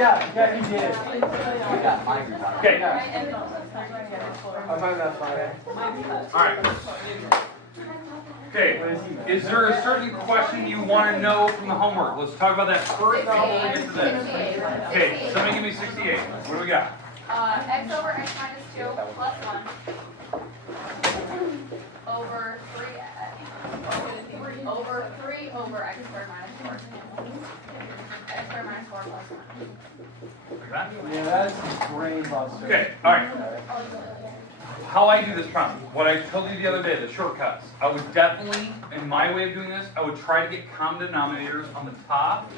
Yeah, he did. Okay. I find that funny. All right. Okay. Is there a certain question you want to know from the homework? Let's talk about that first before we get to this. Okay, somebody give me 68. What do we got? X over x minus 2 plus 1 over 3 over 3 over x squared minus 4. X squared minus 4 plus 1. Like that? Yeah, that's brain buster. Okay, all right. How I do this problem, what I told you the other day, the shortcuts. I would definitely, in my way of doing this, I would try to get common denominators on the top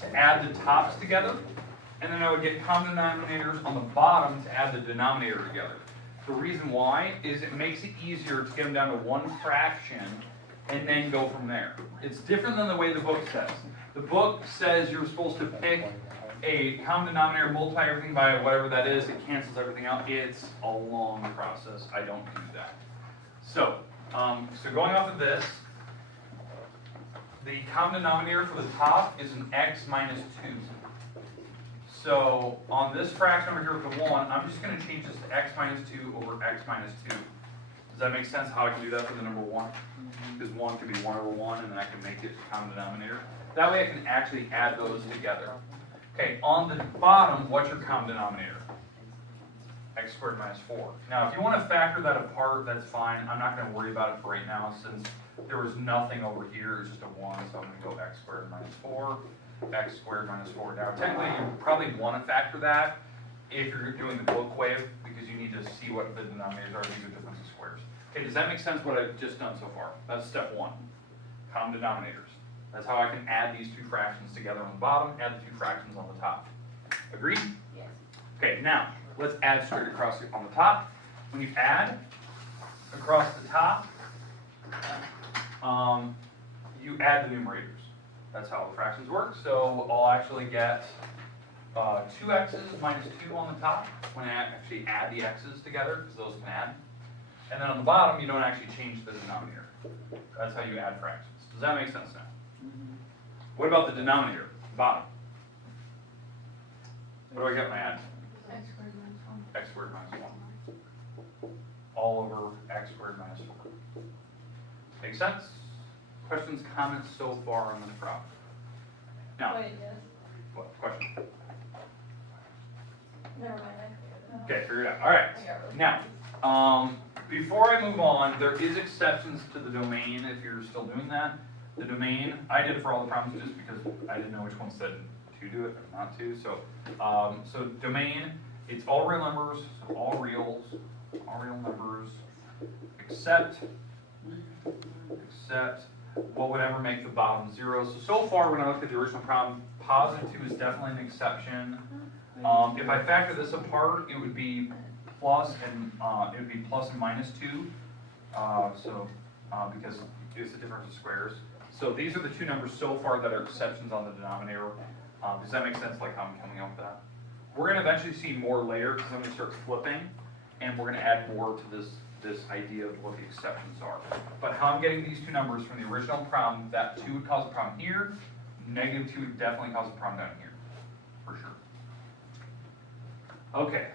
to add the tops together. And then I would get common denominators on the bottom to add the denominator together. The reason why is it makes it easier to get them down to one fraction and then go from there. It's different than the way the book says. The book says you're supposed to pick a common denominator, multiply everything by whatever that is, it cancels everything out. It's a long process. I don't do that. So going off of this, the common denominator for the top is an x minus 2. So on this fraction over here with the 1, I'm just going to change this to x minus 2 over x minus 2. Does that make sense how I can do that for the number 1? Because 1 can be 1 over 1, and then I can make it a common denominator. That way I can actually add those together. Okay, on the bottom, what's your common denominator? X squared minus 4. Now, if you want to factor that apart, that's fine. I'm not going to worry about it for right now since there was nothing over here. It's just a 1, so I'm going to go x squared minus 4. X squared minus 4. Now, technically, you probably want to factor that if you're doing the book way, because you need to see what the denominators are. These are difference of squares. Okay, does that make sense what I've just done so far? That's step 1. Common denominators. That's how I can add these two fractions together on the bottom, add the two fractions on the top. Agreed? Yes. Okay, now, let's add straight across on the top. When you add across the top, you add the numerators. That's how the fractions work. So I'll actually get 2x's minus 2 on the top when I actually add the x's together, because those can add. And then on the bottom, you don't actually change the denominator. That's how you add fractions. Does that make sense now? What about the denominator, bottom? What do I get when I add? X squared minus 1. X squared minus 1. All over x squared minus 4. Make sense? Questions, comments so far on this problem? Now, Wait, yes. what question? Never mind. Okay, figure it out. All right. Now, before I move on, there is exceptions to the domain if you're still doing that. The domain, I did it for all the problems just because I didn't know which one said to do it or not to. So domain, it's all real numbers, so all real numbers, except what would ever make the bottom 0. So far when I looked at the original problem, positive 2 is definitely an exception. If I factor this apart, it would be plus and minus 2. Because it's the difference of squares. So these are the two numbers so far that are exceptions on the denominator. Does that make sense, like how I'm coming up with that? We're going to eventually see more later because I'm going to start flipping, and we're going to add more to this idea of what the exceptions are. But how I'm getting these two numbers from the original problem, that 2 would cause a problem here, negative 2 would definitely cause a problem down here, for sure. Okay,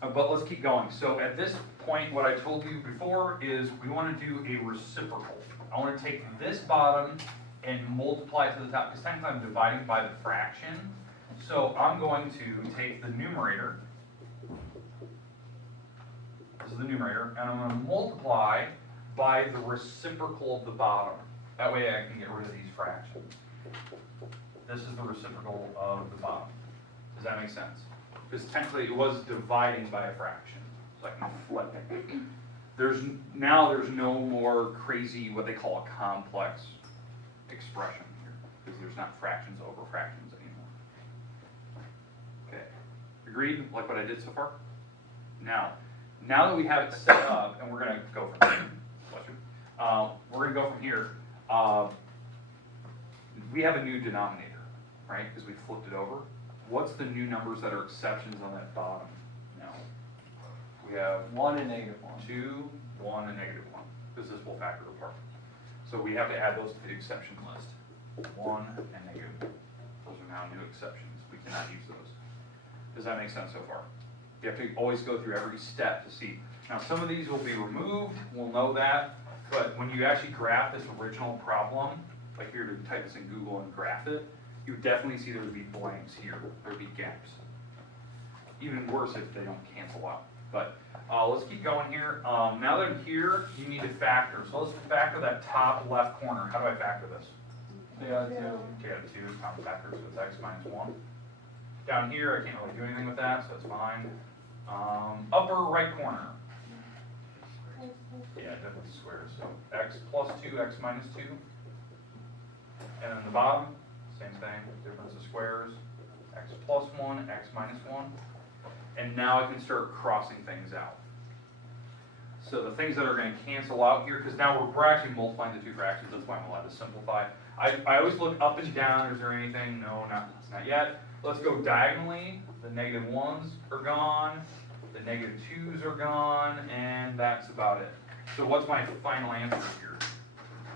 but let's keep going. So at this point, what I told you before is we want to do a reciprocal. I want to take this bottom and multiply it to the top, because technically I'm dividing by the fraction. So I'm going to take the numerator, this is the numerator, and I'm going to multiply by the reciprocal of the bottom. That way I can get rid of these fractions. This is the reciprocal of the bottom. Does that make sense? Because technically it was dividing by a fraction. So I can flip it. There's no more crazy, what they call a complex expression here, because there's not fractions over fractions anymore. Okay, agreed? Like what I did so far? Now that we have it set up, and we're going to go from here. We're going to go from here. We have a new denominator, right? Because we flipped it over. What's the new numbers that are exceptions on that bottom? Now we have 1 and negative 1. 2, 1, and negative 1. Because this will factor apart. So we have to add those to the exception list. 1 and negative 1. Those are now new exceptions. We cannot use those. Does that make sense so far? You have to always go through every step to see. Now, some of these will be removed, we'll know that, but when you actually graph this original problem, like if you were to type this in Google and graph it, you would definitely see there would be blanks here, there would be gaps. Even worse if they don't cancel out. But let's keep going here. Now that I'm here, you need to factor. So let's factor that top left corner. How do I factor this? Yeah, Okay, I have 2 is common factor, so it's x minus 1. Down here, I can't really do anything with that, so it's fine. Upper right corner. Yeah, difference of squares. So x plus 2, x minus 2. And then the bottom, same thing, difference of squares. X plus 1, x minus 1. And now I can start crossing things out. So the things that are going to cancel out here, because now we're actually multiplying the 2 fractions, that's why I'm allowed to simplify. I always look up and down, is there anything? No, not yet. Let's go diagonally. The negative 1s are gone, the negative 2s are gone, and that's about it. So what's my final answer here?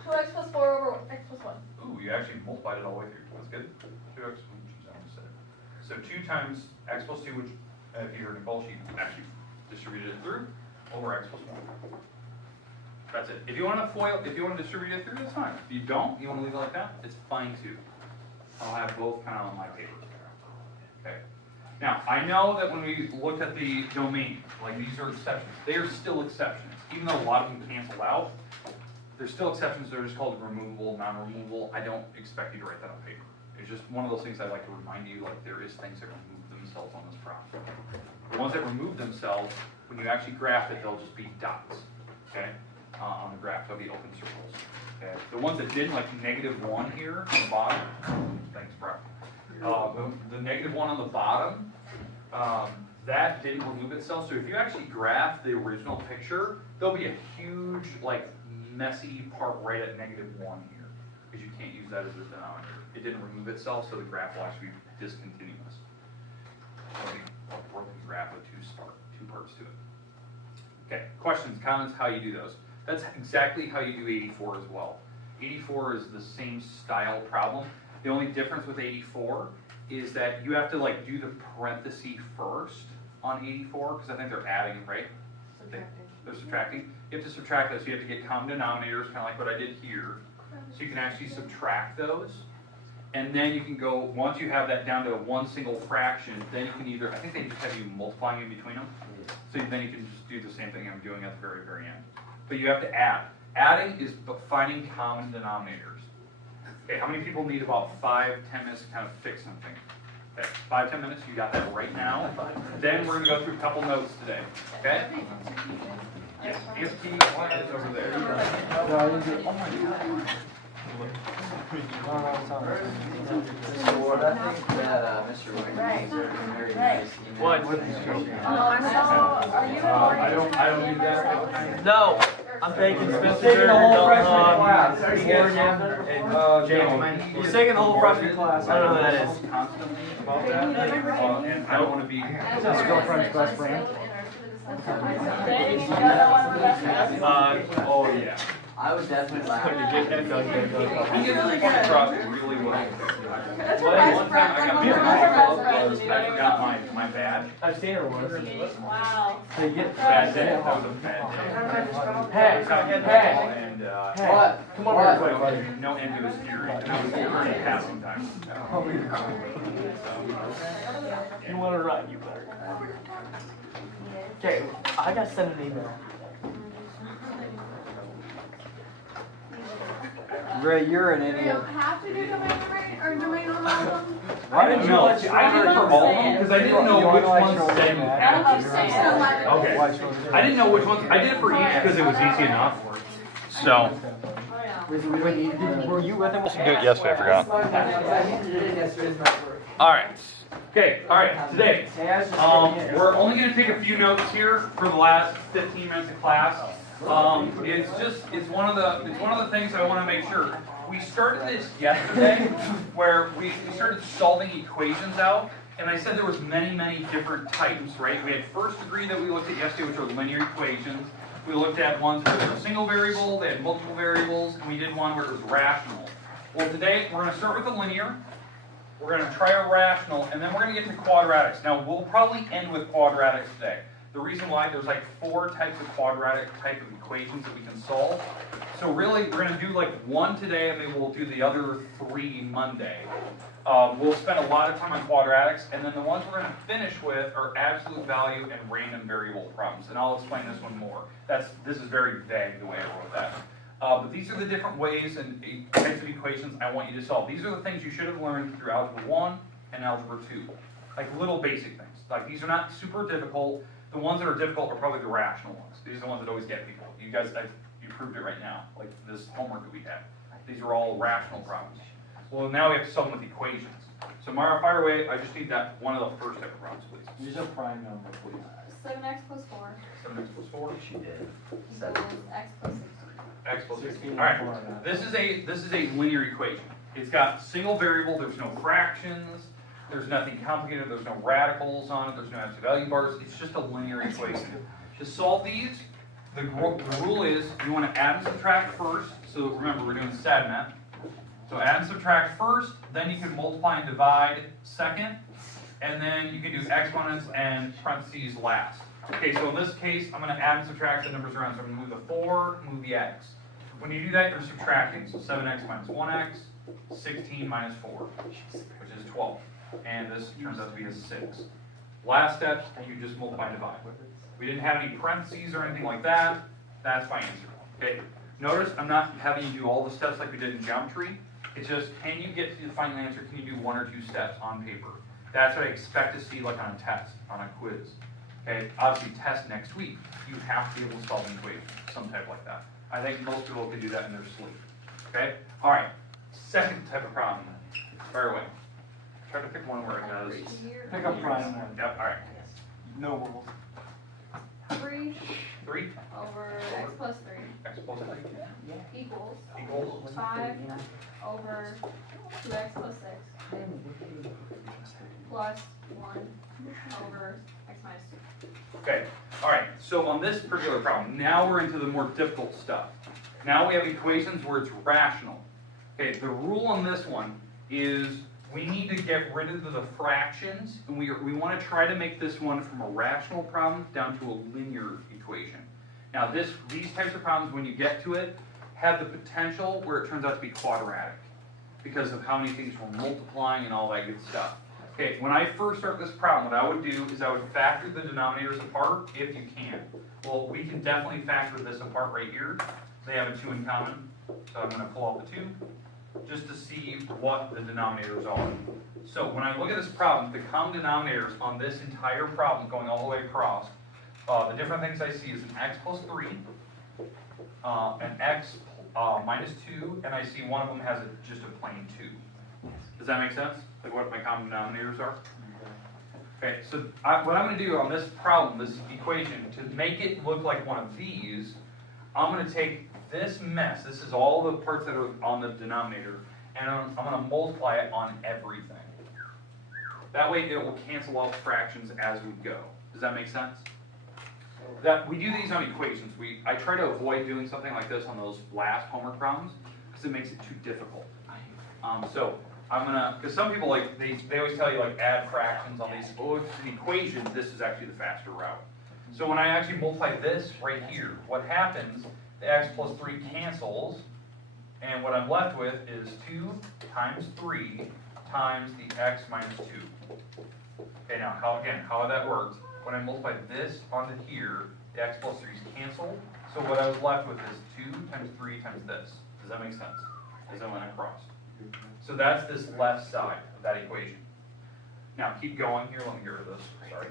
2x plus 4 over x plus 1. Ooh, you actually multiplied it all the way through. That's good. 2x, so 2 times x plus 2, which if you heard Nicole, she actually distributed it through, over x plus 1. That's it. If you want to FOIL, if you want to distribute it through, that's fine. If you don't, you want to leave it like that, it's fine too. I'll have both kind of on my paper. Okay. Now, I know that when we looked at the domain, like these are exceptions. They are still exceptions. Even though a lot of them cancel out, there's still exceptions. They're just called removable, non-removable. I don't expect you to write that on paper. It's just one of those things I like to remind you, like there is things that remove themselves on this problem. The ones that remove themselves, when you actually graph it, they'll just be dots, okay? On the graph, they'll be open circles, okay? The ones that didn't, like negative 1 here on the bottom, thanks, bro. The negative 1 on the bottom, that didn't remove itself. So if you actually graph the original picture, there'll be a huge, like, messy part right at negative 1 here, because you can't use that as a denominator. It didn't remove itself, so the graph will actually be discontinuous. It'll be a broken graph with 2 parts to it. Okay, questions, comments, how you do those. That's exactly how you do 84 as well. 84 is the same style problem. The only difference with 84 is that you have to like do the parenthesis first on 84, because I think they're adding, right? They're subtracting. You have to subtract those, so you have to get common denominators, kind of like what I did here. So you can actually subtract those. And then you can go, once you have that down to one single fraction, then you can either, I think they just have you multiplying in between them. So then you can just do the same thing I'm doing at the very, very end. But you have to add. Adding is finding common denominators. Okay, how many people need about 5-10 minutes to kind of fix something? Okay, 5-10 minutes, you got that right now. Then we're going to go through a couple notes today. Okay? Yes, EFT is over there. Oh my God. Lord, I think that Mr. Wiggins is very nice. What? I don't need that. No, I'm taking Spencer. Taking the whole freshman class. He's taking the whole freshman class. I don't know who that is. Constantly about that. And I don't want to be. His girlfriend's best friend. Oh yeah. I was definitely laughing. He really came across really well. That's her One best time I got friend. beat I forgot my badge. I've seen her once. Wow. They get Bad day. That was a bad day. Hey, And What? come on real quick, buddy. no ambiguous theory. And I was pretty passing time. You want to run, you better. Okay, I got to send an email. Ray, you're an Do you idiot. have to do domain right or domain on all of them? I didn't know. I did it for all of them because I didn't know which ones said you had to. Okay. I didn't know which ones. I did it for each because it was easy enough. So. Were you with him? Yes, I forgot. All right. Okay. All right. Today, we're only going to take a few notes here for the last 15 minutes of class. It's one of the things I want to make sure. We started this yesterday, where we started solving equations out, and I said there was many different types, right? We had first degree that we looked at yesterday, which are linear equations. We looked at ones where they were single variable, they had multiple variables, and we did one where it was rational. Well, today we're going to start with the linear, we're going to try a rational, and then we're going to get to quadratics. Now, we'll probably end with quadratics today. The reason why, there's like 4 types of quadratic type of equations that we can solve. So really, we're going to do like 1 today, and maybe we'll do the other 3 Monday. We'll spend a lot of time on quadratics, and then the ones we're going to finish with are absolute value and random variable problems. And I'll explain this one more. This is very vague the way I wrote that. But these are the different ways and types of equations I want you to solve. These are the things you should have learned through Algebra 1 and Algebra 2. Like little basic things. Like these are not super difficult. The ones that are difficult are probably the rational ones. These are the ones that always get people. You guys, you proved it right now. Like this homework that we had. These are all rational problems. Well, now we have to solve them with equations. So Mara, fire away. I just need that one of the first type of problems, please. Use a prime number, please. 7x plus 4 7x plus 4. She did. equals x plus 16. X plus 16. 16 All right. and 4. This is a linear equation. It's got single variable. There's no fractions. There's nothing complicated. There's no radicals on it. There's no absolute value bars. It's just a linear equation. To solve these, the rule is you want to add and subtract first. So remember, we're doing SADMAT. So add and subtract first. Then you can multiply and divide second. And then you can do exponents and parentheses last. Okay, so in this case, I'm going to add and subtract the numbers around. So I'm going to move the 4, move the x. When you do that, you're subtracting. So 7x minus 1x, 16 minus 4, which is 12. And this turns out to be a 6. Last step, you just multiply and divide. We didn't have any parentheses or anything like that. That's my answer. Okay. Notice I'm not having you do all the steps like we did in geometry. It's just, can you get to the final answer? Can you do 1 or 2 steps on paper? That's what I expect to see like on a test, on a quiz. Okay, obviously test next week. You have to be able to solve an equation, some type like that. I think most people can do that in their sleep. Okay, all right. Second type of problem. Fire away. Try to pick one where it has. Pick a prime number. Yep. All right. No rules. 3 3 over x plus 3 x plus 3 equals equals 5 over 2x plus 6 plus 1 over x minus 2. Okay, all right, so on this particular problem, now we're into the more difficult stuff. Now we have equations where it's rational. Okay, the rule on this one is we need to get rid of the fractions, and we want to try to make this one from a rational problem down to a linear equation. Now these types of problems, when you get to it, have the potential where it turns out to be quadratic because of how many things we're multiplying and all that good stuff. Okay, when I first start this problem, what I would do is I would factor the denominators apart if you can. Well, we can definitely factor this apart right here. They have a 2 in common, so I'm going to pull out the 2 just to see what the denominators are. So when I look at this problem, the common denominators on this entire problem going all the way across, the different things I see is an x plus 3, an x minus 2, and I see one of them has just a plain 2. Does that make sense? Like what my common denominators are? Okay, so what I'm going to do on this problem, this equation, to make it look like one of these, I'm going to take this mess, this is all the parts that are on the denominator, and I'm going to multiply it on everything. That way it will cancel out fractions as we go. Does that make sense? That we do these on equations. I try to avoid doing something like this on those last homework problems because it makes it too difficult. So I'm gonna, because some people like they always tell you like add fractions on these. Oh, if it's an equation, this is actually the faster route. So when I actually multiply this right here, what happens? The x plus 3 cancels, and what I'm left with is 2 times 3 times the x minus 2. Okay, now how that works? When I multiply this onto here, the x plus 3's cancel. So what I was left with is 2 times 3 times this. Does that make sense? As I went across. So that's this left side of that equation. Now keep going here. Let me get rid of this. Sorry.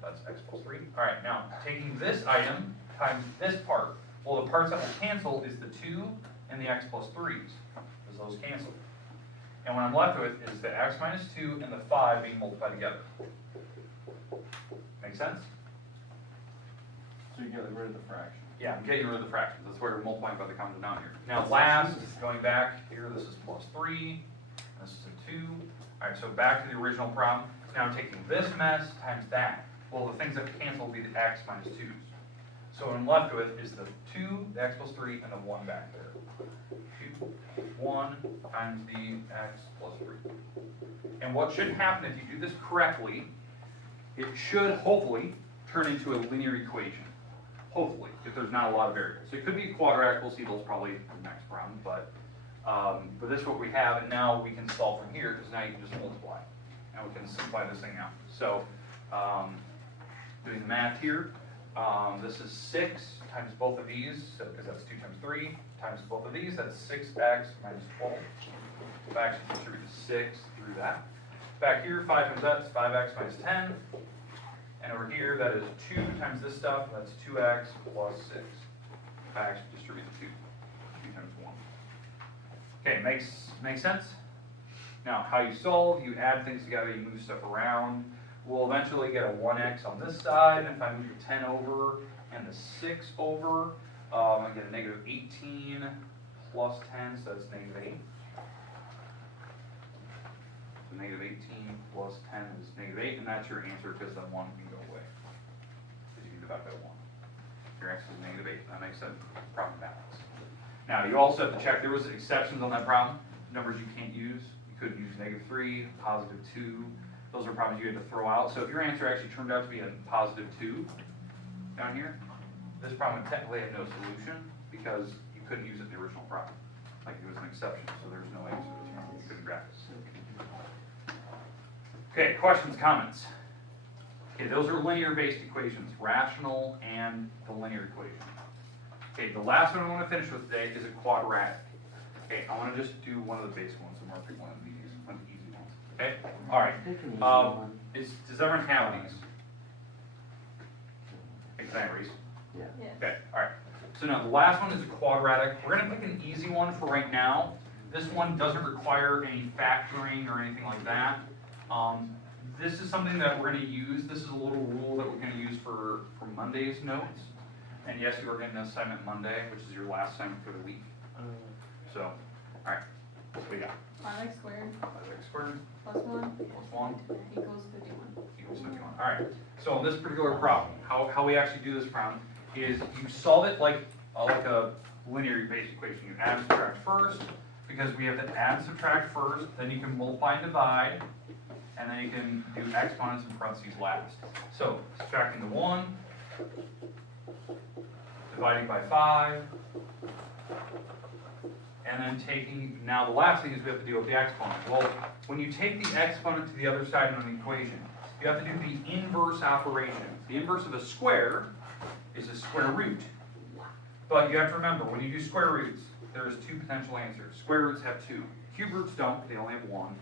That's x plus 3. All right. Now taking this item times this part. Well, the parts that will cancel is the 2 and the x plus 3's, because those cancel. And what I'm left with is the x minus 2 and the 5 being multiplied together. Make sense? So you get rid of the fraction. Yeah, I'm getting rid of the fractions. That's why we're multiplying by the common denominator. Now last, going back here, this is plus 3, this is a 2. All right, so back to the original problem. Now I'm taking this mess times that. Well, the things that cancel will be the x minus 2's. So what I'm left with is the 2, the x plus 3, and the 1 back there. 2, 1 times the x plus 3. And what should happen if you do this correctly, it should hopefully turn into a linear equation. Hopefully, if there's not a lot of variables. So it could be quadratic, we'll see those probably in the next problem, but this is what we have, and now we can solve from here, because now you can just multiply. And we can simplify this thing out. So, doing the math here, this is 6 times both of these, so because that's 2 times 3, times both of these, that's 6x minus 12. So I actually distribute the 6 through that. Back here, 5 times that is 5x minus 10. And over here, that is 2 times this stuff, and that's 2x plus 6. I actually distribute the 2 times 1. Okay, makes sense? Now, how you solve, you add things together, you move stuff around. We'll eventually get a 1x on this side, and if I move the 10 over and the 6 over, I get a negative 18 plus 10, so that's negative 8. So negative 18 plus 10 is negative 8, and that's your answer because the 1 can go away. Because you can divide by 1. Your answer is negative 8. That makes sense. Problem balance. Now, you also have to check, there was exceptions on that problem. Numbers you can't use. You couldn't use negative 3, positive 2. Those are problems you had to throw out. So if your answer actually turned out to be a positive 2 down here, this problem would technically have no solution because you couldn't use it in the original problem. Like it was an exception, so there's no answer to this problem. You couldn't graph it. Okay, questions, comments? Okay, those are linear-based equations, rational and the linear equation. Okay, the last one I want to finish with today is a quadratic. Okay, I want to just do one of the basic ones, so more pick one of the easy ones. Okay, all right. Does everyone have these? Examples. Yeah. Okay, all right. So now the last one is a quadratic. We're going to pick an easy one for right now. This one doesn't require any factoring or anything like that. This is something that we're going to use. This is a little rule that we're going to use for Monday's notes. And yes, you are getting an assignment Monday, which is your last assignment for the week. So, all right. So we got 5x squared 5x squared plus 1 plus 1 equals 51. equals 51. All right. So in this particular problem, how we actually do this problem is you solve it like a linear-based equation. You add and subtract first, because we have to add and subtract first, then you can multiply and divide, and then you can do exponents in parentheses last. So, subtracting the 1, dividing by 5, and then taking, now the last thing is we have to deal with the exponent. Well, when you take the exponent to the other side of an equation, you have to do the inverse operation. The inverse of a square is a square root. But you have to remember, when you do square roots, there's 2 potential answers. Square roots have 2. Cube roots don't, they only have 1.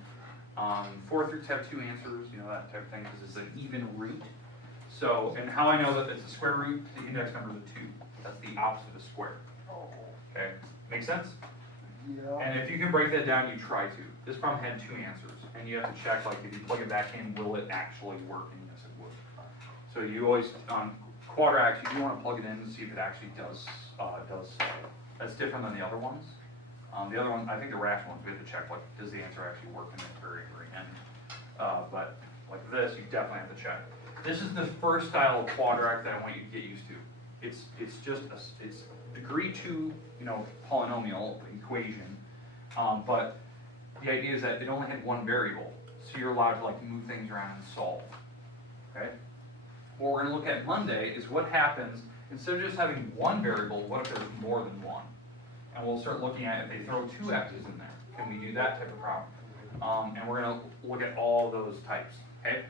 Fourth roots have 2 answers, you know, that type of thing, because it's an even root. So, and how I know that it's a square root, the index number is a 2. That's the opposite of square. Okay, make sense? Yeah. And if you can break that down, you try to. This problem had 2 answers, and you have to check, like, if you plug it back in, will it actually work? And yes, it would. So you always, on quadratics, you do want to plug it in and see if it actually does solve. That's different than the other ones. The other one, I think the rational ones, we have to check, like, does the answer actually work in the very end? But like this, you definitely have to check. This is the first style of quadratic that I want you to get used to. It's just it's degree 2, polynomial equation, but the idea is that it only had 1 variable, so you're allowed to like move things around and solve. Okay. What we're going to look at Monday is what happens instead of just having 1 variable. What if there's more than 1? And we'll start looking at if they throw 2 x's in there. Can we do that type of problem? And we're going to look at all those types. Okay.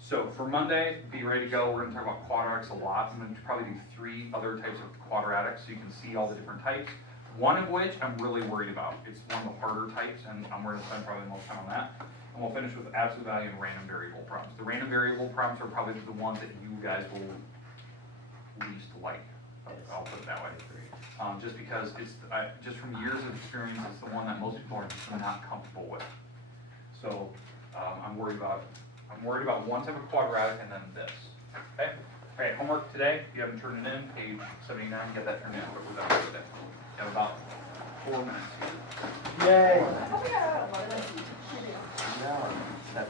So for Monday, be ready to go. We're going to talk about quadratics a lot. I'm going to probably do 3 other types of quadratics so you can see all the different types. One of which I'm really worried about. It's one of the harder types, and I'm going to spend probably the most time on that. And we'll finish with absolute value and random variable problems. The random variable problems are probably the ones that you guys will least like. I'll put it that way. Just because it's just from years of experience, it's the one that most people are just not comfortable with. So I'm worried about one type of quadratic and then this. Okay. All right. Homework today. If you haven't turned it in, page 79. Get that turned in. But we're done for today. You have about 4 minutes. Yay! I hope we got out of one. No, 7.